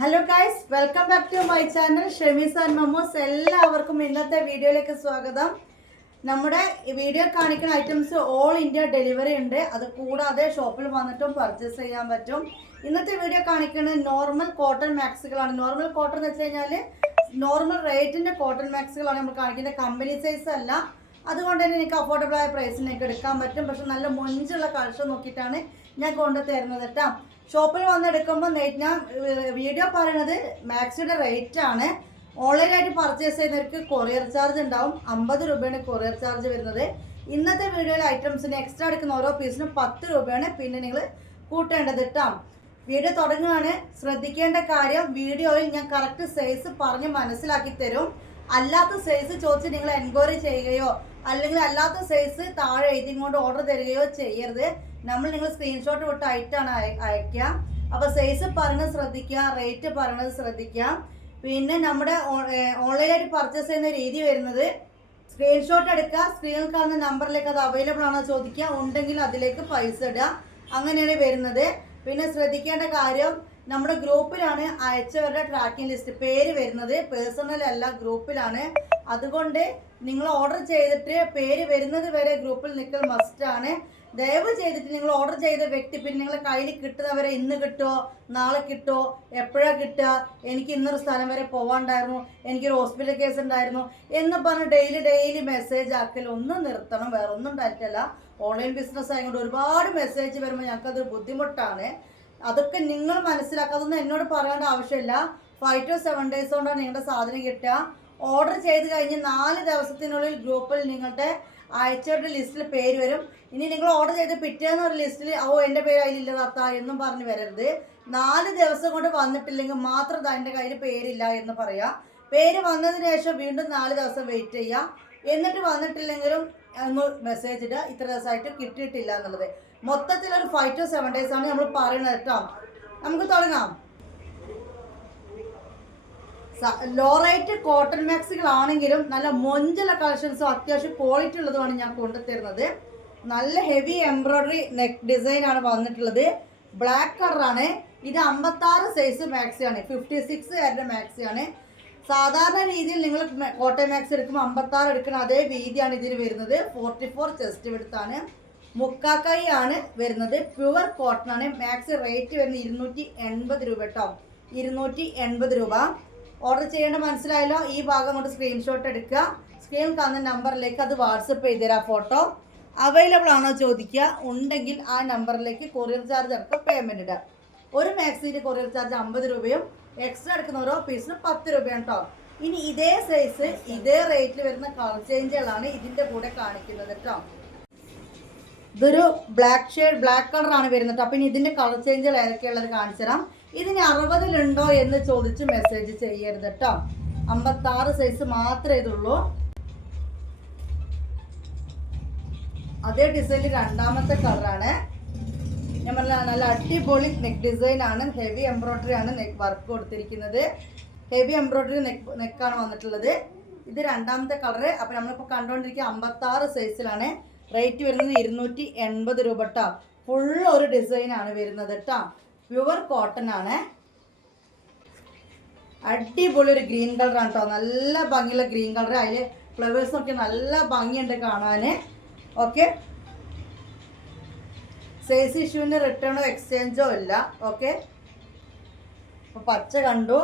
Hello guys welcome back to my channel ഷെമീസ് and മമോസ് എല്ലാവർക്കും ഇന്നത്തെ വീഡിയോയിലേക്ക് സ്വാഗതം. നമ്മുടെ വീഡിയോ കാണിക്കുന്ന ഐറ്റംസ് ഓൾ ഇന്ത്യ ഡെലിവറി ഉണ്ട്. അത് കൂടാതെ ഷോപ്പിൽ വന്നിട്ടും പർച്ചേസ് ചെയ്യാൻ പറ്റും. ഇന്നത്തെ വീഡിയോ കാണിക്കുന്നത് നോർമൽ കോട്ടൺ മാക്സുകളാണ് നോർമൽ കോട്ടൺ എന്ന് വെച്ച് കഴിഞ്ഞാൽ നോർമൽ റേറ്റിന്റെ കോട്ടൺ മാക്സുകളാണ് നമ്മൾ കാണിക്കുന്നത്. കമ്പനി സൈസ് അല്ല. അതുകൊണ്ട് തന്നെ എനിക്ക് അഫോർഡബിൾ ആയ പ്രൈസിനൊക്കെ എടുക്കാൻ പറ്റും. പക്ഷെ നല്ല മൊഞ്ചുള്ള കളക്ഷൻ നോക്കിയിട്ടാണ് ഞാൻ കൊണ്ടു തരുന്നത് കേട്ടോ ഷോപ്പിൽ വന്നെടുക്കുമ്പോൾ ഞാൻ വീഡിയോ പറയണത് മാക്സിയുടെ റേറ്റ് ആണ്. ഓൺലൈനായിട്ട് പർച്ചേസ് ചെയ്യുന്നവർക്ക് കൊറിയർ ചാർജ് ഉണ്ടാവും. അമ്പത് രൂപയാണ് കൊറിയർ ചാർജ് വരുന്നത്. ഇന്നത്തെ വീഡിയോയിലെ ഐറ്റംസിന് എക്സ്ട്രാ എടുക്കുന്ന ഓരോ പീസിനും പത്ത് രൂപയാണ് പിന്നെ നിങ്ങൾ കൂട്ടേണ്ടത് കേട്ടോ വീഡിയോ തുടങ്ങുകയാണ് ശ്രദ്ധിക്കേണ്ട കാര്യം വീഡിയോയിൽ ഞാൻ കറക്റ്റ് സൈസ് പറഞ്ഞ് മനസ്സിലാക്കി തരും. അല്ലാത്ത സൈസ് ചോദിച്ച് നിങ്ങൾ എൻക്വയറി ചെയ്യുകയോ അല്ലെങ്കിൽ അല്ലാത്ത സൈസ് താഴെ എഴുതി കൊണ്ട് ഓർഡർ തരികയോ ചെയ്യരുത്. നമ്മൾ നിങ്ങൾ സ്ക്രീൻഷോട്ട് വിട്ട് ആയിട്ടാണ് അയ- അയക്കുക അപ്പൊ സൈസ് പറഞ്ഞത് ശ്രദ്ധിക്കുക റേറ്റ് പറഞ്ഞത് ശ്രദ്ധിക്കുക പിന്നെ നമ്മുടെ ഓൺലൈനായിട്ട് പർച്ചേസ് ചെയ്യുന്ന രീതി വരുന്നത് സ്ക്രീൻഷോട്ട് എടുക്കുക സ്ക്രീനിൽ കാണുന്ന നമ്പറിലേക്ക് അത് അവൈലബിൾ ആണോ ചോദിക്കുക ഉണ്ടെങ്കിൽ അതിലേക്ക് പൈസ ഇടുക. അങ്ങനെയാണ് വരുന്നത്. പിന്നെ ശ്രദ്ധിക്കേണ്ട കാര്യം നമ്മുടെ ഗ്രൂപ്പിലാണ് അയച്ചവരുടെ ട്രാക്കിംഗ് ലിസ്റ്റ് പേര് വരുന്നത്. പേഴ്സണൽ അല്ല ഗ്രൂപ്പിലാണ്. അതുകൊണ്ട് നിങ്ങൾ ഓർഡർ ചെയ്തിട്ട് പേര് വരുന്നത് വരെ ഗ്രൂപ്പിൽ നിൽക്കൽ മസ്റ്റ് ആണ്. ദയവ് ചെയ്തിട്ട് നിങ്ങൾ ഓർഡർ ചെയ്ത വ്യക്തി പിന്നെ നിങ്ങളെ കയ്യിൽ കിട്ടുന്നവരെ ഇന്ന് കിട്ടുമോ നാളെ കിട്ടുമോ എപ്പോഴാ കിട്ടുക? എനിക്ക് ഇന്നൊരു സ്ഥലം വരെ പോകാണ്ടായിരുന്നു എനിക്കൊരു ഹോസ്പിറ്റൽ കേസ് ഉണ്ടായിരുന്നു എന്ന് പറഞ്ഞ് ഡെയിലി ഡെയിലി മെസ്സേജ് ആക്കൽ ഒന്നും നിർത്തണം. വേറെ ഒന്നും പറ്റില്ല ഓൺലൈൻ ബിസിനസ് ആയതുകൊണ്ട് ഒരുപാട് മെസ്സേജ് വരുമ്പോൾ ഞങ്ങൾക്കത് ബുദ്ധിമുട്ടാണ്. അതൊക്കെ നിങ്ങൾ മനസ്സിലാക്കാതൊന്നും എന്നോട് പറയേണ്ട ആവശ്യമില്ല. ഫൈവ് ടു സെവൻ ഡേയ്സ് കൊണ്ടാണ് നിങ്ങളുടെ സാധനം കിട്ടുക. ഓർഡർ ചെയ്ത് കഴിഞ്ഞ് നാല് ദിവസത്തിനുള്ളിൽ ഗ്രൂപ്പിൽ നിങ്ങളുടെ അയച്ചവരുടെ ലിസ്റ്റിൽ പേര് വരും. ഇനി നിങ്ങൾ ഓർഡർ ചെയ്ത് പിറ്റേന്ന് ഒരു ലിസ്റ്റിൽ ഓ എന്റെ പേര് അതിലില്ല താത്ത എന്നും പറഞ്ഞ് വരരുത്. നാല് ദിവസം കൊണ്ട് വന്നിട്ടില്ലെങ്കിൽ മാത്രം തന്റെ കയ്യിൽ പേരില്ല എന്ന് പറയാം. പേര് വന്നതിന് ശേഷം വീണ്ടും നാല് ദിവസം വെയിറ്റ് ചെയ്യാം. എന്നിട്ട് വന്നിട്ടില്ലെങ്കിലും ഒന്ന് മെസ്സേജ് ഇടുക. ഇത്ര ദിവസമായിട്ട് കിട്ടിയിട്ടില്ല എന്നുള്ളത്. മൊത്തത്തിൽ ഒരു ഫൈവ് ടു സെവൻ ഡേയ്സ് ആണ് നമ്മൾ പറയുന്നത് കേട്ടോ. നമുക്ക് തുടങ്ങാം. ലോ റേറ്റ് കോട്ടൺ മാക്സികളാണെങ്കിലും നല്ല മൊഞ്ചുള്ള കളക്ഷൻസും അത്യാവശ്യം ക്വാളിറ്റി ഉള്ളതുമാണ് ഞാൻ കൊണ്ടുതരുന്നത് നല്ല ഹെവി എംബ്രോയ്ഡറി നെക്ക് ഡിസൈൻ ആണ് വന്നിട്ടുള്ളത്. ബ്ലാക്ക് കളറാണ് ഇത് അമ്പത്താറ് സൈസ് മാക്സിയാണ് ഫിഫ്റ്റി സിക്സ് കാരുടെ മാക്സിയാണ് സാധാരണ രീതിയിൽ നിങ്ങൾ കോട്ടൺ മാക്സ് എടുക്കുമ്പോൾ അമ്പത്താറ് എടുക്കുന്ന അതേ വീതിയാണ് ഇതിന് വരുന്നത്. ഫോർട്ടി ഫോർ ചെസ്റ്റ് എടുത്താണ് മുക്കാക്കൈ ആണ് വരുന്നത്. പ്യുവർ കോട്ടൺ ആണ്. മാക്സ് റേറ്റ് വരുന്നത് ഇരുന്നൂറ്റി എൺപത് രൂപ കേട്ടോ ഇരുന്നൂറ്റി എൺപത് രൂപ. ഓർഡർ ചെയ്യേണ്ട മനസ്സിലായല്ലോ? ഈ ഭാഗം കൊണ്ട് സ്ക്രീൻഷോട്ട് എടുക്കുക. സ്ക്രീൻ കാണുന്ന നമ്പറിലേക്ക് അത് വാട്സപ്പ് ചെയ്ത് തരാം ഫോട്ടോ അവൈലബിൾ ആണോ ചോദിക്കുക. ഉണ്ടെങ്കിൽ ആ നമ്പറിലേക്ക് കൊറിയർ ചാർജ് അടക്കം പേയ്മെന്റ് ഇടുക. ഒരു മാക്സിന്റെ കൊറിയർ ചാർജ് അമ്പത് രൂപയും എക്സ്ട്രാ എടുക്കുന്ന ഓരോ പീസിന് പത്ത് രൂപയാണ് കേട്ടോ ഇനി ഇതേ സൈസ് ഇതേ റേറ്റിൽ വരുന്ന കളർ ചേഞ്ചുകളാണ് ഇതിന്റെ കൂടെ കാണിക്കുന്നത് കേട്ടോ ഇതൊരു ബ്ലാക്ക് ഷെയ്ഡ് ബ്ലാക്ക് കളറാണ് വരുന്നത് അപ്പം ഇനി ഇതിന്റെ കളർ ചേഞ്ചുകൾ ഏതൊക്കെയുള്ളത് കാണിച്ചു തരാം ഇതിന് അറുപതിലുണ്ടോ എന്ന് ചോദിച്ച് മെസ്സേജ് ചെയ്യരുത് കേട്ടോ അമ്പത്താറ് സൈസ് മാത്രമേ ഇതുള്ളൂ. അതേ ഡിസൈനിൽ രണ്ടാമത്തെ കളറാണ് ഞാൻ പറഞ്ഞ നല്ല അടിപൊളി നെക്ക് ഡിസൈൻ ആണ്. ഹെവി എംബ്രോയ്ഡറി ആണ് നെക്ക് വർക്ക് കൊടുത്തിരിക്കുന്നത്. ഹെവി എംബ്രോയ്ഡറി നെക്ക് നെക്കാണ് വന്നിട്ടുള്ളത്. ഇത് രണ്ടാമത്തെ കളറ് അപ്പം നമ്മളിപ്പോൾ കണ്ടുകൊണ്ടിരിക്കുക അമ്പത്താറ് സൈസിലാണ് റേറ്റ് വരുന്നത് ഇരുന്നൂറ്റി എൺപത് രൂപ കേട്ടോ ഫുൾ ഒരു ഡിസൈനാണ് വരുന്നത് കേട്ടോ പ്യുവർ കോട്ടൺ ആണ്. അടിപൊളി ഒരു ഗ്രീൻ കളറാണ് കേട്ടോ നല്ല ഭംഗിയുള്ള ഗ്രീൻ കളർ. അതിൽ ഫ്ലവേഴ്സൊക്കെ നല്ല ഭംഗിയുണ്ട് കാണാൻ ഓക്കെ. സൈസ് ഇഷ്യൂവിന് റിട്ടേണോ എക്സ്ചേഞ്ചോ ഇല്ല. ഓക്കെ. അപ്പോൾ പച്ച കണ്ടു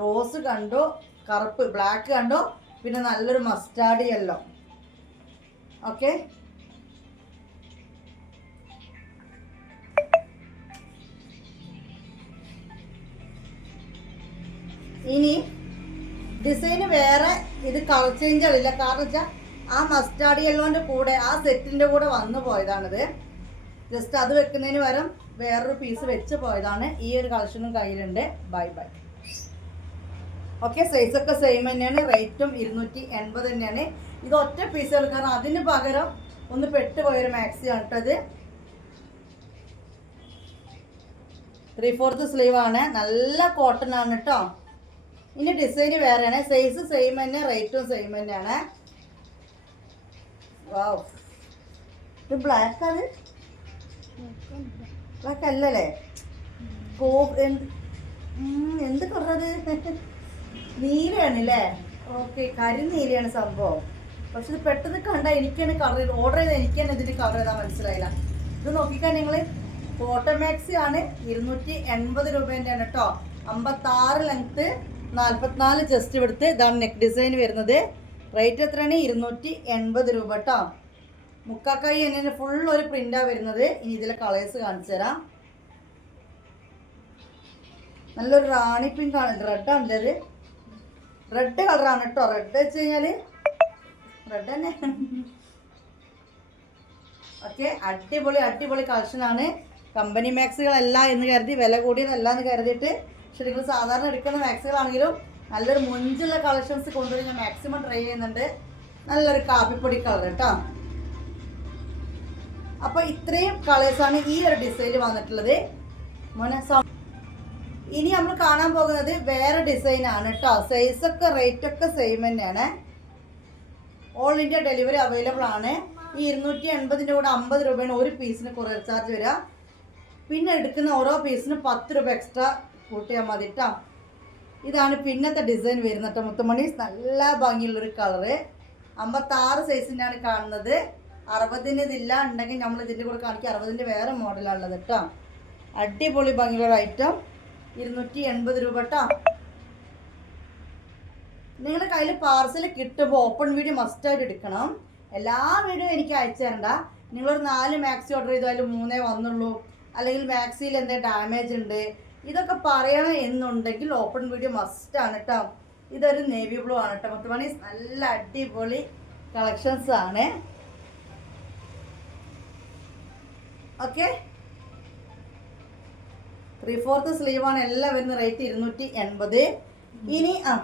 റോസ് കണ്ടു കറുപ്പ് ബ്ലാക്ക് കണ്ടു. പിന്നെ നല്ലൊരു മസ്റ്റാർഡ് യെല്ലോ ഓക്കെ. ഇനി ഡിസൈന് വേറെ ഇത് കളർ ചേഞ്ചുകളില്ല കാരണം വെച്ചാൽ ആ മസ്റ്റാർഡ് യെല്ലോന്റെ കൂടെ ആ സെറ്റിന്റെ കൂടെ വന്നു പോയതാണിത്. ജസ്റ്റ് അത് വെക്കുന്നതിന് പകരം വേറൊരു പീസ് വെച്ച് പോയതാണ്. ഈ ഒരു കളക്ഷനും കയ്യിലുണ്ട്. ബൈ ബൈ ഓക്കെ സൈസൊക്കെ സെയിം തന്നെയാണ്. റേറ്റും ഇരുന്നൂറ്റി എൺപത് തന്നെയാണ്. ഇത് ഒറ്റ പീസ് എടുക്കാൻ അതിന് പകരം ഒന്ന് പെട്ടുപോയൊരു മാക്സി ആണ് കേട്ടോ ഇത്. ത്രീ ഫോർത്ത് സ്ലീവാണ് നല്ല കോട്ടൺ ആണ് കേട്ടോ. ഇനി ഡിസൈൻ വേറെയാണ്. സൈസ് സെയിം തന്നെ റേറ്റും സെയിം തന്നെയാണ്. വാവ് ഇത് ബ്ലാക്ക് ആണ്. ബ്ലാക്ക് അല്ലല്ലേ? കോ എന്ത് കുറത് നീലയാണ് അല്ലേ ഓക്കെ കരിനീലയാണ് സംഭവം. പക്ഷെ ഇത് പെട്ടെന്ന് കണ്ട എനിക്കാണ് കളർ ചെയ്ത് ഓർഡർ ചെയ്ത് എനിക്ക് തന്നെ ഇതിന്റെ കളർ ചെയ്താൽ മനസ്സിലായില്ല. ഇത് നോക്കിക്കാൻ നിങ്ങൾ കോട്ടൺ മാക്സി ആണ്. ഇരുന്നൂറ്റി എൺപത് രൂപേന്റെ ആണ് കേട്ടോ അമ്പത്താറ് ലെങ്ത്ത് നാൽപ്പത്തിനാല് ചെസ്റ്റ് എടുത്ത് ഇതാണ് നെക്ക് ഡിസൈൻ വരുന്നത്. റേറ്റ് എത്രയാണ്? ഇരുന്നൂറ്റി എൺപത് രൂപ കേട്ടോ മുക്കാക്കൈ തന്നെ ഫുൾ ഒരു പ്രിന്റാണ് വരുന്നത്. ഇനി ഇതിലെ കളേഴ്സ് കാണിച്ചു തരാം. നല്ലൊരു റാണി പിങ്ക് ആണ്. റെഡാണ് ഇത്? റെഡ് കളറാണ് കേട്ടോ റെഡ് വെച്ച് കഴിഞ്ഞാൽ റെഡ് തന്നെ. ഓക്കെ അടിപൊളി അടിപൊളി കളക്ഷനാണ് കമ്പനി മാക്സുകളല്ല എന്ന് കരുതി വില കൂടിയതല്ല എന്ന് കരുതിയിട്ട് പക്ഷെ നിങ്ങൾ സാധാരണ എടുക്കുന്ന മാക്സുകളാണെങ്കിലും നല്ലൊരു മുഞ്ചുള്ള കളക്ഷൻസ് കൊണ്ടുവരും ഞാൻ മാക്സിമം ട്രൈ ചെയ്യുന്നുണ്ട്. നല്ലൊരു കാപ്പിപ്പൊടി കളർ കേട്ടോ അപ്പൊ ഇത്രയും കളേഴ്സാണ് ഈ ഒരു ഡിസൈനിൽ വന്നിട്ടുള്ളത്. ഇനി നമ്മൾ കാണാൻ പോകുന്നത് വേറെ ഡിസൈൻ ആണ് കേട്ടോ സൈസ് ഒക്കെ റേറ്റ് ഒക്കെ സെയിം തന്നെയാണ്. ഓൾ ഇന്ത്യ ഡെലിവറി അവൈലബിൾ ആണ്. ഈ ഇരുന്നൂറ്റി എൺപതിന്റെ കൂടെ അമ്പത് രൂപയാണ് ഒരു പീസിന് കൊറിയർ ചാർജ് വരിക. പിന്നെ എടുക്കുന്ന ഓരോ പീസിന് പത്ത് രൂപ എക്സ്ട്രാ കൂട്ടിയാൽ മതി കേട്ടോ ഇതാണ് പിന്നത്തെ ഡിസൈൻ വരുന്നത് കേട്ടോ മുത്തമണി. നല്ല ഭംഗിയുള്ളൊരു കളറ് അമ്പത്താറ് സൈസിന്റെയാണ് കാണുന്നത്. അറുപതിന് ഇതില്ല. ഉണ്ടെങ്കിൽ നമ്മൾ ഇതിന്റെ കൂടെ കാണിക്കുക അറുപതിന്റെ വേറെ മോഡലാണുള്ളത് കേട്ടോ അടിപൊളി ഭംഗിയുള്ള ഐറ്റം ഇരുന്നൂറ്റി എൺപത് രൂപ കേട്ടോ നിങ്ങളുടെ കയ്യിൽ പാർസൽ കിട്ടുമ്പോൾ ഓപ്പൺ വീഡിയോ മസ്റ്റായിട്ട് എടുക്കണം. എല്ലാ വീഡിയോ എനിക്ക് അയച്ചു തരണ്ട. നിങ്ങളൊരു നാല് മാക്സി ഓർഡർ ചെയ്തു അതിൽ മൂന്നേ വന്നുള്ളൂ. അല്ലെങ്കിൽ മാക്സിയിൽ എന്തെങ്കിലും ഡാമേജ് ഉണ്ട്. ഇതൊക്കെ പറയണം എന്നുണ്ടെങ്കിൽ ഓപ്പൺ വീഡിയോ മസ്റ്റ് ആണ് കേട്ടോ ഇതൊരു നേവി ബ്ലൂ ആണ് കേട്ടോ മുത്തുമണി നല്ല അടിപൊളി കളക്ഷൻസ് ആണ്. ഓക്കെ ത്രീ ഫോർത്ത് സ്ലീവാണ് എല്ലാം വരുന്ന റേറ്റ് ഇരുന്നൂറ്റി എൺപത് ഇനി ആ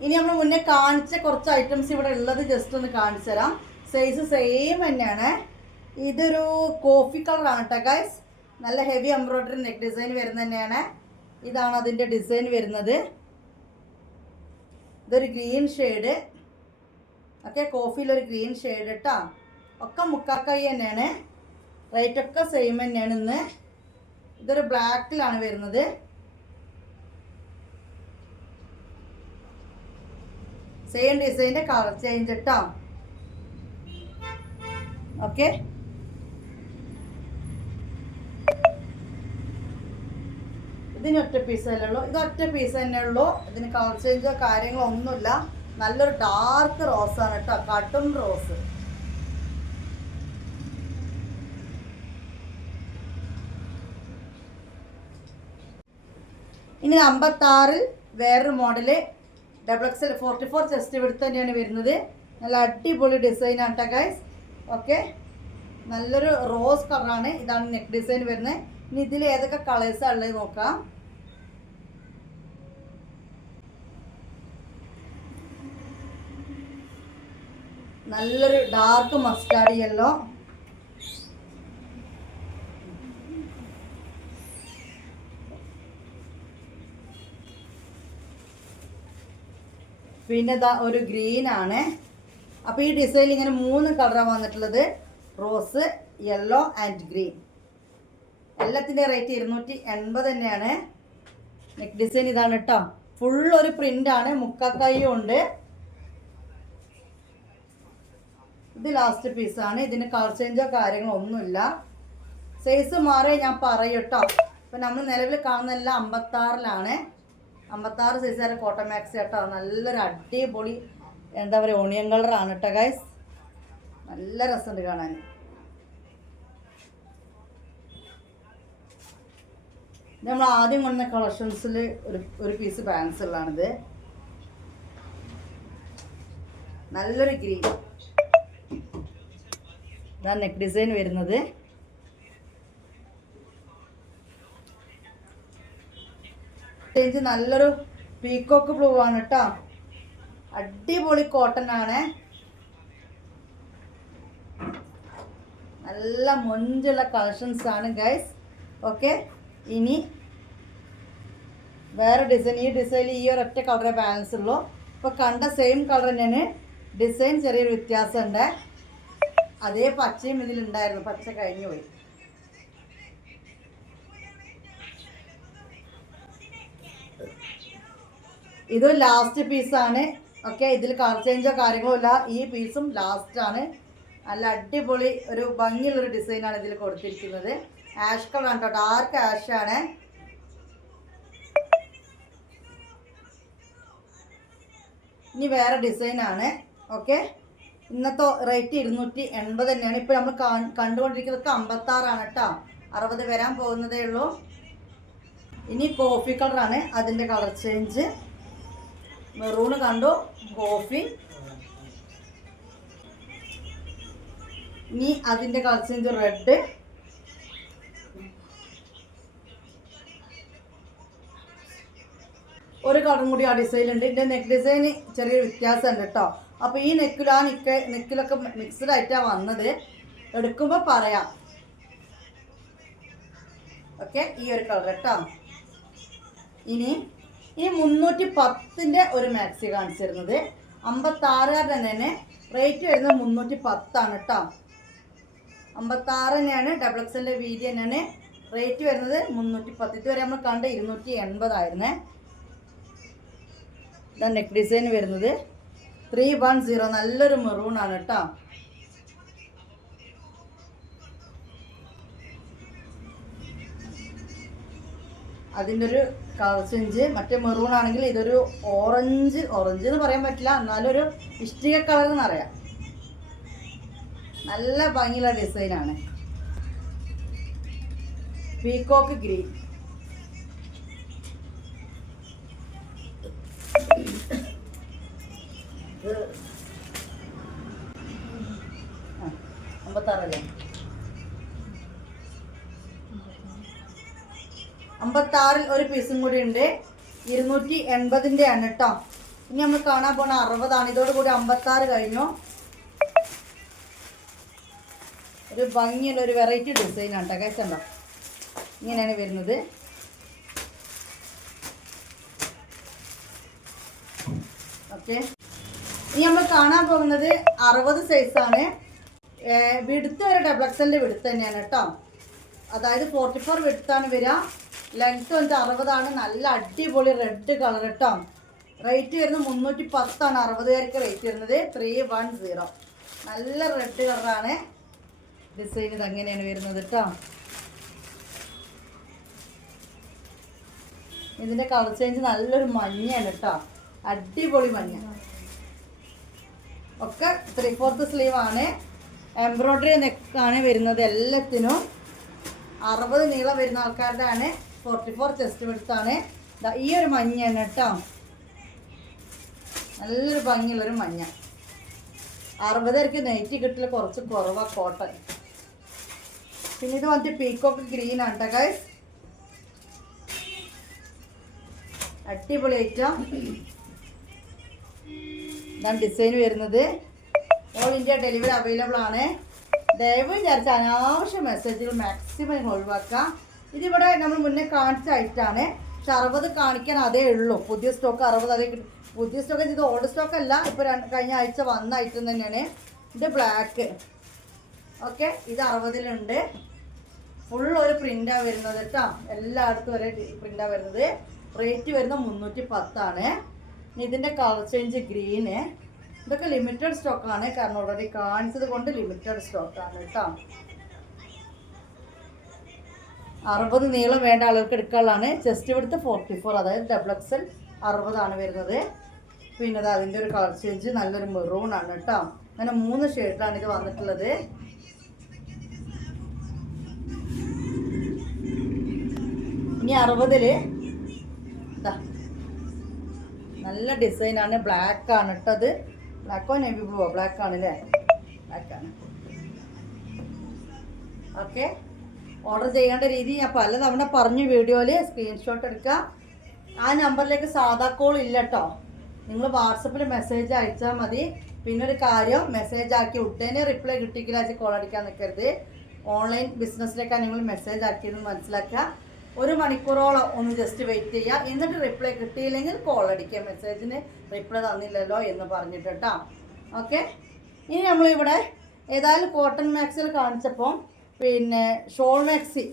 ഇനി നമ്മൾ മുന്നേ കാണിച്ച കുറച്ച് ഐറ്റംസ് ഇവിടെ ഉള്ളത് ജസ്റ്റ് ഒന്ന് കാണിച്ചു തരാം സൈസ് സെയിം തന്നെയാണ്. ഇതൊരു കോഫി കളറാണ് കേട്ടോ ഗൈസ് നല്ല ഹെവി എംബ്രോയ്ഡറി നെക്ക് ഡിസൈൻ വരുന്ന തന്നെയാണ്. ഇതാണ് അതിന്റെ ഡിസൈൻ വരുന്നത്. ഇതൊരു ഗ്രീൻ ഷെയ്ഡ് ഓക്കെ കോഫിയിലൊരു ഗ്രീൻ ഷെയ്ഡ് കേട്ടോ ഒക്കെ മുക്കാക്കൈ തന്നെയാണ്. റേറ്റ് ഒക്കെ സെയിം തന്നെയാണ് ഇന്ന്. ഇതൊരു ബ്ലാക്കിലാണ് വരുന്നത്. സെയിം ഡിസൈന്റെ കളർ ചേഞ്ച് കേട്ടോ ഓക്കെ ഇതിന് ഒറ്റ പീസ് തന്നെ ഉള്ളൂ. ഇത് ഒറ്റ പീസ് തന്നെ ഉള്ളൂ. ഇതിന് കളർ ചേഞ്ചോ കാര്യങ്ങളോ ഒന്നുമില്ല. നല്ലൊരു ഡാർക്ക് റോസ് ആണ് കേട്ടോ. കട്ടൺ റോസ് ഇനി അമ്പത്താറിൽ വേറൊരു model double X L forty four chest വിടുത്ത് തന്നെയാണ് വരുന്നത്. നല്ല അടിപൊളി ഡിസൈൻ ആട്ടോ ഗൈസ് ഓക്കെ നല്ലൊരു റോസ് കളറാണ് ഇതാണ് നെക്ക് ഡിസൈൻ വരുന്നത്. ഇനി ഇതിൽ ഏതൊക്കെ കളേഴ്സാണ് ഉള്ളത് നോക്കാം. നല്ലൊരു ഡാർക്ക് മസ്റ്റാർഡ് യെല്ലോ പിന്നെ ഇതാ ഒരു ഗ്രീൻ ആണ്. അപ്പോൾ ഈ ഡിസൈനിൽ ഇങ്ങനെ മൂന്ന് കളറാണ് വന്നിട്ടുള്ളത്. റോസ് യെല്ലോ ആൻഡ് ഗ്രീൻ എല്ലാത്തിന്റെ റേറ്റ് ഇരുന്നൂറ്റി എൺപത് തന്നെയാണ്. നെക്ക് ഡിസൈൻ ഇതാണ് കേട്ടോ ഫുൾ ഒരു പ്രിന്റ് ആണ്. മുക്കാക്കൈയും ഉണ്ട്. ഇത് ലാസ്റ്റ് പീസാണ് ഇതിന് കളർ ചേഞ്ചോ കാര്യങ്ങളോ ഒന്നുമില്ല. സൈസ് മാറിയേ ഞാൻ പറയൂ കേട്ടോ ഇപ്പം നമ്മൾ നിലവിൽ കാണുന്നതെല്ലാം അമ്പത്താറിലാണ്. അമ്പത്താറ് സൈസ് വരെ കോട്ടൺ മാക്സ് കേട്ടോ. നല്ലൊരു അടിപൊളി എന്താ പറയുക ഓണിയൻ കളറാണ് കേട്ടോ ഗൈസ് നല്ല രസമുണ്ട് കാണാൻ. ഇത് നമ്മൾ ആദ്യം കൊണ്ടുവന്ന കളക്ഷൻസിൽ ഒരു ഒരു പീസ് പാൻസ് ഉള്ളതാണിത്. നല്ലൊരു ഗ്രീൻ ഇതാണ് നെക്ക് ഡിസൈൻ വരുന്നത്. ചേഞ്ച് നല്ലൊരു പീക്കോക്ക് ബ്ലൂ ആണ് കേട്ടോ അടിപൊളി കോട്ടൺ ആണ്. നല്ല മൊഞ്ചുള്ള കളക്ഷൻസ് ആണ് ഗൈസ് ഓക്കെ ഇനി വേറെ ഡിസൈൻ ഈ ഡിസൈനിൽ ഈ ഒരൊറ്റ കളറേ ബാലൻസ് ഉള്ളൂ. ഇപ്പോൾ കണ്ട സെയിം കളർ തന്നെയാണ്. ഡിസൈൻ ചെറിയൊരു വ്യത്യാസമുണ്ട്. അതേ പച്ചയും ഇതിലുണ്ടായിരുന്നു. പച്ച കഴിഞ്ഞു പോയി. ഇത് ലാസ്റ്റ് പീസാണ് ഓക്കെ ഇതിൽ കളർ ചേഞ്ചോ കാര്യങ്ങളോ ഇല്ല. ഈ പീസും ലാസ്റ്റാണ് നല്ല അടിപൊളി ഒരു ഭംഗിയുള്ളൊരു ഡിസൈനാണ് ഇതിൽ കൊടുത്തിരിക്കുന്നത്. ആഷ് കളറാണ് കേട്ടോ. ഡാർക്ക് ആഷാണ് ഇനി വേറെ ഡിസൈനാണ് ഓക്കെ ഇന്നത്തെ റേറ്റ് ഇരുന്നൂറ്റി എൺപത് തന്നെയാണ്. ഇപ്പോൾ നമ്മൾ കണ്ടുകൊണ്ടിരിക്കുന്നത് അമ്പത്താറാണ് കേട്ടോ. അറുപത് വരാൻ പോകുന്നതേ ഉള്ളൂ. ഇനി കോഫി കളറാണ് അതിന്റെ കളർ ചേഞ്ച് മെറൂണ് കണ്ടു. കോഫി ഇനി അതിന്റെ കളർ ചേഞ്ച് റെഡ് ഒരു കളറും കൂടി ആ ഡിസൈനുണ്ട് ഇതിന്റെ നെക്ക് ഡിസൈന് ചെറിയൊരു വ്യത്യാസമുണ്ട് കേട്ടോ. അപ്പോൾ ഈ നെക്കിലും ആ നെക്ക് നെക്കിലൊക്കെ മിക്സ്ഡ് ആയിട്ടാണ് വന്നത്. എടുക്കുമ്പോൾ പറയാം. ഓക്കെ ഈ ഒരു കളർ കേട്ടോ ഇനി ഈ മുന്നൂറ്റി പത്തിന്റെ ഒരു മാക്സി കാണിച്ചിരുന്നത്. അമ്പത്താറുകാരുടെ തന്നെ റേറ്റ് വരുന്നത് മുന്നൂറ്റി പത്താണ് കേട്ടോ. അമ്പത്താറ് തന്നെയാണ്. ഡബിൾ എക്സിന്റെ വീതി തന്നെയാണ്. റേറ്റ് വരുന്നത് മുന്നൂറ്റി പത്ത് ഇതുവരെ നമ്മൾ കണ്ട് ഇരുന്നൂറ്റി എൺപതായിരുന്നേ ഇതാ നെക്ക് ഡിസൈൻ വരുന്നത്. ത്രീ വൺ സീറോ നല്ലൊരു മെറൂൺ ആണ് കേട്ടോ അതിന്റെ ഒരു കളർ മറ്റേ മെറൂൺ ആണെങ്കിൽ ഇതൊരു ഓറഞ്ച് ഓറഞ്ച് എന്ന് പറയാൻ പറ്റില്ല. എന്നാലും ഒരു ഇഷ്ടിക കളർ എന്നറിയാം നല്ല ഭംഗിയുള്ള ഡിസൈനാണ് പീകോക്ക് ഗ്രീൻ അമ്പത്താറല്ലേ? അമ്പത്താറിൽ ഒരു പീസും കൂടി ഉണ്ട്. ഇരുന്നൂറ്റി എൺപതിന്റെ ആണ് കേട്ടോ ഇനി നമ്മൾ കാണാൻ പോണ അറുപതാണ്. ഇതോടുകൂടി അമ്പത്താറ് കഴിഞ്ഞു. ഒരു ഭംഗിയുള്ള ഒരു വെറൈറ്റി ഡിസൈനാണ് കേട്ടോ ഇങ്ങനെയാണ് വരുന്നത്. ഓക്കെ. ഇനി നമ്മൾ കാണാൻ പോകുന്നത് അറുപത് സൈസാണ് വിടുത്ത് വരെ ഡബ്ലക്സലിന്റെ വിടുത്ത് തന്നെയാണ് കേട്ടോ. അതായത് ഫോർട്ടി ഫോർ വിടുത്താണ് വരിക. ലെങ്ത്ത് വന്നിട്ട് അറുപതാണ്. നല്ല അടിപൊളി റെഡ് കളർ കേട്ടോ. റേറ്റ് വരുന്നത് മുന്നൂറ്റി പത്താണ് അറുപത് പേർക്ക് റേറ്റ് വരുന്നത് ത്രീ വൺ സീറോ നല്ല റെഡ് കളറാണ് ഡിസൈൻ ഇത് അങ്ങനെയാണ് വരുന്നത് കേട്ടോ. ഇതിന്റെ കളർ ചേഞ്ച് നല്ലൊരു മഞ്ഞയാണ് കേട്ടോ. അടിപൊളി മഞ്ഞ ഒക്കെ ത്രീ ഫോർത്ത് സ്ലീവ് ആണ്. എംബ്രോയ്ഡറി നെക്കാണ് വരുന്നത് എല്ലാത്തിനും. അറുപത് നീളം വരുന്ന ആൾക്കാരുടെ ആണ് ഫോർട്ടി ഫോർ ചെസ്റ്റ് എടുത്താണ് ഈ ഒരു മഞ്ഞയാണ് കേട്ടോ. നല്ലൊരു ഭംഗിയുള്ളൊരു മഞ്ഞ. അറുപതരക്ക് നെയ്റ്റ് കിട്ടൽ കുറച്ച് കുറവാണ് കോട്ടൺ. പിന്നെ ഇത് വന്നിട്ട് പീക്കോക്ക് ഗ്രീൻ ആണ് കേട്ടോ ഗൈസ് അടിപൊളി ഐറ്റം ഇതാണ് ഡിസൈൻ വരുന്നത് ഓൾ ഇന്ത്യ ഡെലിവറി അവൈലബിൾ ആണ്. ദയവ് വിചാരിച്ച അനാവശ്യ മെസ്സേജുകൾ മാക്സിമം ഒഴിവാക്കാം ഇതിവിടെ നമ്മൾ മുന്നേ കാണിച്ച ഐറ്റാണ് പക്ഷെ അറുപത് കാണിക്കാൻ അതേ ഉള്ളൂ. പുതിയ സ്റ്റോക്ക് അറുപത് അതേ പുതിയ സ്റ്റോക്ക് ഇത് ഓൾഡ് സ്റ്റോക്ക് അല്ല. ഇപ്പോൾ കഴിഞ്ഞ ആഴ്ച വന്ന ഐറ്റം തന്നെയാണ്. ഇത് ബ്ലാക്ക് ഓക്കെ ഇത് അറുപതിലുണ്ട്. ഫുൾ ഒരു പ്രിന്റാണ് വരുന്നത് കേട്ടോ. എല്ലായിടത്തും ഒരേ പ്രിന്റാണ് വരുന്നത്. റേറ്റ് വരുന്നത് മുന്നൂറ്റി പത്താണ്. ഇതിന്റെ കളർ ചേഞ്ച് ഗ്രീന് ഇതൊക്കെ ലിമിറ്റഡ് സ്റ്റോക്കാണ് കാരണം ഓൾറെഡി കാണിച്ചത് കൊണ്ട് ലിമിറ്റഡ് സ്റ്റോക്കാണ് കേട്ടോ. അറുപത് നീളം വേണ്ട ആളുകൾക്ക് എടുക്കാനുള്ളതാണ്. ചെസ്റ്റ് ഇവിടുത്തെ ഫോർട്ടി ഫോർ അതായത് ഡബിൾ എക്സൽ അറുപതാണ് വരുന്നത്. പിന്നെ അത് അതിന്റെ ഒരു കളർ ചേഞ്ച് നല്ലൊരു മെറൂൺ ആണ് കേട്ടോ. അങ്ങനെ മൂന്ന് ഷെയ്ഡിലാണ് ഇത് വന്നിട്ടുള്ളത്. ഇനി അറുപതിൽ നല്ല ഡിസൈനാണ്. ആണ് ഇട്ടത്. ബ്ലാക്കോ നെവി ബ്ലൂവോ ആണ് അല്ലേ ബ്ലാക്ക് ആണ്. ഓക്കെ ഓർഡർ ചെയ്യേണ്ട രീതി ഞാൻ പല തവണ പറഞ്ഞു വീഡിയോയിൽ സ്ക്രീൻഷോട്ട് എടുക്കുക ആ നമ്പറിലേക്ക് സാധാ കോൾ ഇല്ല കേട്ടോ നിങ്ങൾ വാട്സപ്പിൽ മെസ്സേജ് അയച്ചാൽ മതി. പിന്നെ ഒരു കാര്യം മെസ്സേജ് ആക്കി ഉടനെ റിപ്ലൈ കിട്ടിക്കില്ല കോൾ അടിക്കാൻ നിൽക്കരുത് ഓൺലൈൻ ബിസിനസ്സിലേക്കാണ് നിങ്ങൾ മെസ്സേജ് ആക്കിയെന്ന് മനസ്സിലാക്കുക. ഒരു മണിക്കൂറോളം ഒന്ന് ജസ്റ്റ് വെയിറ്റ് ചെയ്യുക എന്നിട്ട് റിപ്ലൈ കിട്ടിയില്ലെങ്കിൽ കോൾ അടിക്കുക. മെസ്സേജിന് റിപ്ലൈ തന്നില്ലല്ലോ എന്ന് പറഞ്ഞിട്ട് കേട്ടോ ഓക്കെ ഇനി നമ്മളിവിടെ ഏതായാലും കോട്ടൺ മാക്സിൽ കാണിച്ചപ്പോൾ പിന്നെ ഷോൾ മാക്സി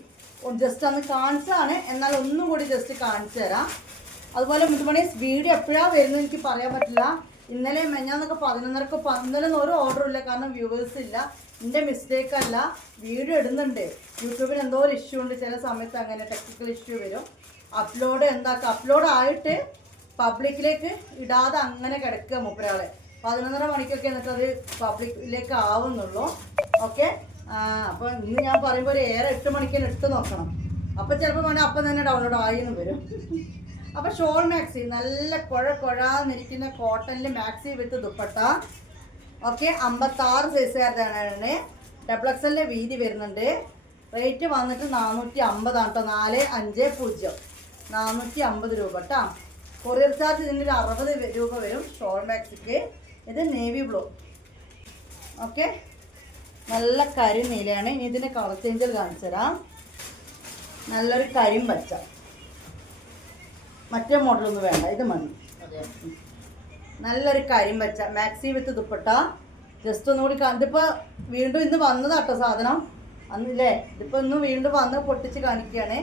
ജസ്റ്റ് അന്ന് കാണിച്ചതാണ്. എന്നാൽ ഒന്നും കൂടി ജസ്റ്റ് കാണിച്ചു തരാം. അതുപോലെ മുതുമണി വീഡിയോ എപ്പോഴാണ് വരുന്നത് എനിക്ക് പറയാൻ പറ്റില്ല. ഇന്നലെ മെഞ്ഞാന്നൊക്കെ പതിനൊന്നരക്ക് പതിനൊന്നും ഒരു ഓർഡർ ഇല്ല. കാരണം വ്യൂവേഴ്സ് ഇല്ല. എന്റെ മിസ്റ്റേക്ക് അല്ല. വീഡിയോ ഇടുന്നുണ്ട്. യൂട്യൂബിൽ എന്തോ ഒരു ഇഷ്യൂ ഉണ്ട്. ചില സമയത്ത് അങ്ങനെ ടെക്നിക്കൽ ഇഷ്യൂ വരും. അപ്ലോഡ് എന്താക്കുക അപ്ലോഡ് ആയിട്ട് പബ്ലിക്കിലേക്ക് ഇടാതെ അങ്ങനെ കിടക്കുക മൂപ്പരാളെ. പതിനൊന്നര മണിക്കൊക്കെ എന്നിട്ട് അത് പബ്ലിക്കിലേക്ക് ആവുന്നുള്ളൂ. ഓക്കെ അപ്പോൾ ഇന്ന് ഞാൻ പറയുമ്പോൾ ഒരു ഏറെ എട്ട് മണിക്ക് തന്നെ ഇട്ട് നോക്കണം. അപ്പോൾ ചിലപ്പോൾ വേണം അപ്പം തന്നെ ഡൗൺലോഡ് ആയി ആയിന്ന് വരും. അപ്പോൾ ഷോൾ മാക്സി നല്ല കുഴ കുഴാന്നിരിക്കുന്ന കോട്ടണിൽ മാക്സി വിത്ത് ദുപ്പട്ട. ഓക്കെ അമ്പത്താറ് സൈസുകാരതാണ് ഡബിൾ എക്സലിന്റെ വീതി വരുന്നുണ്ട്. റേറ്റ് വന്നിട്ട് നാനൂറ്റി അമ്പതാണ് കേട്ടോ നാല് അഞ്ച് പൂജ്യം. നാനൂറ്റി അമ്പത് രൂപ കേട്ടോ കൊറിയർ ചാർജ് ഇതിന്റെ ഒരു അറുപത് രൂപ വരും ഷോൾ മാക്സിക്ക് ഇത് നേവി ബ്ലൂ ഓക്കെ നല്ല കരി നീലയാണ്. ഇനി ഇതിന്റെ കളർ ചേഞ്ചിൽ കാണിച്ചു തരാം. നല്ലൊരു കരിം പച്ച. മറ്റേ മോഡലൊന്നും വേണ്ട. ഇത് മതി. നല്ലൊരു കരിം വെച്ച മാക്സി വിത്ത് ദുപ്പട്ട. ജസ്റ്റ് ഒന്നുകൂടി കാ- ഇതിപ്പോ വീണ്ടും ഇന്ന് വന്നതാട്ടോ സാധനം. അന്നില്ലേ ഇതിപ്പോ ഇന്ന് വീണ്ടും വന്ന് പൊട്ടിച്ച് കാണിക്കുകയാണ്.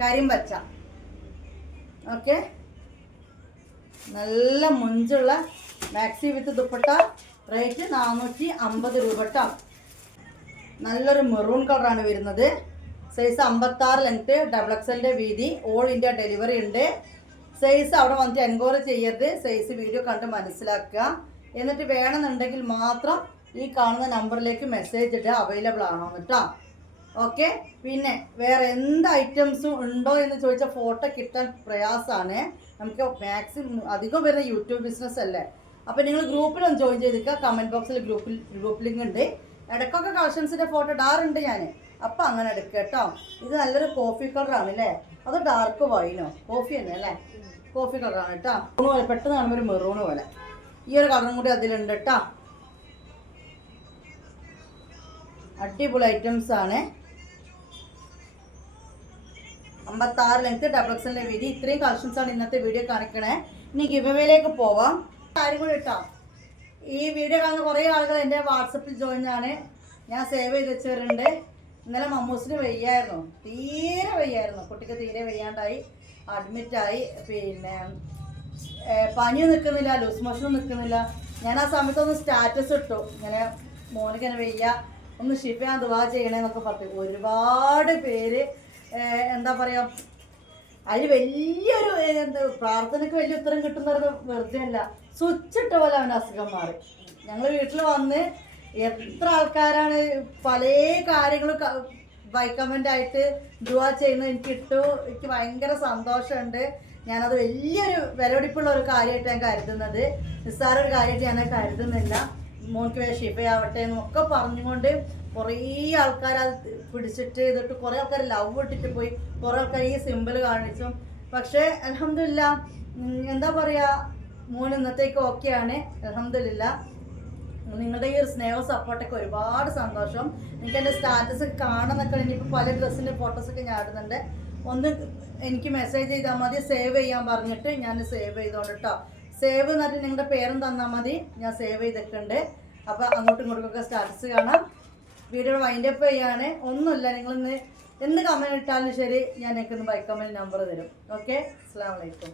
കരിം വെച്ച. ഓക്കെ നല്ല മുഞ്ചുള്ള മാക്സി വിത്ത് ദുപ്പട്ട. റേറ്റ് നാനൂറ്റി അമ്പത് രൂപ കേട്ടോ നല്ലൊരു മെറൂൺ കളറാണ് വരുന്നത്. സൈസ് അമ്പത്താറ് ലെങ്ത്ത് ഡബിൾ എക്സലിന്റെ വീതി ഓൾ ഇന്ത്യ ഡെലിവറി ഉണ്ട്. സൈസ് അവിടെ വന്നിട്ട് എൻക്വയറി ചെയ്യരുത്. സൈസ് വീഡിയോ കണ്ട് മനസ്സിലാക്കുക. എന്നിട്ട് വേണമെന്നുണ്ടെങ്കിൽ മാത്രം ഈ കാണുന്ന നമ്പറിലേക്ക് മെസ്സേജ് ഇടുക. അവൈലബിൾ ആണോ കേട്ടോ ഓക്കെ പിന്നെ വേറെ എന്ത് ഐറ്റംസും ഉണ്ടോ എന്ന് ചോദിച്ചാൽ ഫോട്ടോ കിട്ടാൻ പ്രയാസമാണ്. നമുക്ക് മാക്സിമം അധികം വരുന്ന യൂട്യൂബ് ബിസിനസ് അല്ലേ? അപ്പോൾ നിങ്ങൾ ഗ്രൂപ്പിലൊന്ന് ജോയിൻ ചെയ്തിരിക്കുക. കമന്റ് ബോക്സിൽ ഗ്രൂപ്പിൽ ഗ്രൂപ്പ് ലിങ്ക് ഉണ്ട്. ഇടയ്ക്കൊക്കെ കളക്ഷൻസിന്റെ ഫോട്ടോ ഇടാറുണ്ട് ഞാൻ അപ്പം അങ്ങനെ എടുക്കുക കേട്ടോ. ഇത് നല്ലൊരു കോഫി കളറാണ് അല്ലേ അത് ഡാർക്ക് വൈനോ കോഫി തന്നെ അല്ലേ? കോഫി കളറാണ് കേട്ടോ. പോലെ പെട്ടെന്ന് കാണുമ്പോൾ ഒരു മെറൂൺ പോലെ. ഈ ഒരു കളറും കൂടി അതിലുണ്ട് കേട്ടോ. അടിപൊളി ഐറ്റംസ് ആണ്. അമ്പത്താറ് ലെങ്ത് ഡബിൾ എക്സലിന്റെ വീതി ഇത്രയും ആണ് ഇന്നത്തെ വീഡിയോ കാണിക്കണേ. ഇനി ഗിവവേയിലേക്ക് പോവാം. കാര്യം കൂടി കേട്ടോ. ഈ വീഡിയോ കാണുന്ന കുറേ ആളുകൾ എന്റെ വാട്സപ്പിൽ ജോയിൻ ആണ്. ഞാൻ സേവ് ചെയ്ത് വെച്ചവരുണ്ട്. ഇന്നലെ മമ്മൂസിന് വയ്യായിരുന്നു. തീരെ വയ്യായിരുന്നു. കുട്ടിക്ക് തീരെ വയ്യാണ്ടായി. അഡ്മിറ്റായി. പിന്നെ പനി നിൽക്കുന്നില്ല ലൂസ് മോഷൻ നിൽക്കുന്നില്ല ഞാൻ ആ സമയത്ത് ഒന്ന് സ്റ്റാറ്റസ് ഇട്ടു. ഇങ്ങനെ മോനിക്ക് ഇങ്ങനെ വയ്യ. ഒന്ന് ഷിപ്പ് ചെയ്യാൻ ദുവാ ചെയ്യണേന്നൊക്കെ പറഞ്ഞു. ഒരുപാട് പേര് എന്താ പറയുക അതിന് വലിയൊരു എന്താ പ്രാർത്ഥനയ്ക്ക് വലിയ ഉത്തരം കിട്ടുന്നവർക്ക് വെറുതെ അല്ല. സ്വിച്ചിട്ട പോലെ അവന്റെ അസുഖം മാറി. ഞങ്ങൾ വീട്ടിൽ വന്ന് എത്ര ആൾക്കാരാണ് പല കാര്യങ്ങളും വൈക്കമെന്റ് ആയിട്ട് ദുവാ ചെയ്യുന്നത് എനിക്ക് ഇട്ടു എനിക്ക് ഭയങ്കര സന്തോഷമുണ്ട്. ഞാനത് വലിയൊരു വിലപിടിപ്പുള്ള ഒരു കാര്യമായിട്ട് ഞാൻ കരുതുന്നത്. നിസ്സാര ഒരു കാര്യമായിട്ട് ഞാൻ കരുതുന്നില്ല. മോൾക്ക് വേ ഷിഫയാവട്ടെ എന്നൊക്കെ പറഞ്ഞുകൊണ്ട് കുറേ ആൾക്കാർ അത് പിടിച്ചിട്ട് ഇതിട്ട് കുറേ ആൾക്കാർ ലവ് ഇട്ടിട്ട് പോയി. കുറേ ആൾക്കാർ ഈ സിമ്പിൾ കാണിച്ചു. പക്ഷേ അലഹമില്ല എന്താ പറയുക മോൻ ഇന്നത്തേക്ക് ഓക്കെയാണ് അലഹമില്ല നിങ്ങളുടെ ഈ ഒരു സ്നേഹവും സപ്പോർട്ടൊക്കെ ഒരുപാട് സന്തോഷം. എനിക്ക് എന്റെ സ്റ്റാറ്റസ് കാണുന്നൊക്കെ ഇനിയിപ്പോൾ പല ഡ്രസ്സിന്റെ ഫോട്ടോസൊക്കെ ഞാൻ ഇടുന്നുണ്ട്. ഒന്ന് എനിക്ക് മെസ്സേജ് ചെയ്താൽ മതി. സേവ് ചെയ്യാൻ പറഞ്ഞിട്ട് ഞാൻ സേവ് ചെയ്തോണ്ട് കേട്ടോ സേവ് പറഞ്ഞാൽ നിങ്ങളുടെ പേരും തന്നാൽ മതി. ഞാൻ സേവ് ചെയ്തിട്ടുണ്ട്. അപ്പോൾ അങ്ങോട്ടും ഇങ്ങോട്ടും സ്റ്റാറ്റസ് കാണാം. വീഡിയോ വൈൻഡ് അപ്പ് ചെയ്യാണ്. ഒന്നുമില്ല നിങ്ങളിന്ന് എന്ത് കമന്റ് ഇട്ടാലും ശരി. ഞാൻ എനിക്കൊന്ന് ബൈ കമന്റ് നമ്പർ തരും. ഓക്കെ അസ്സാം വലൈക്കും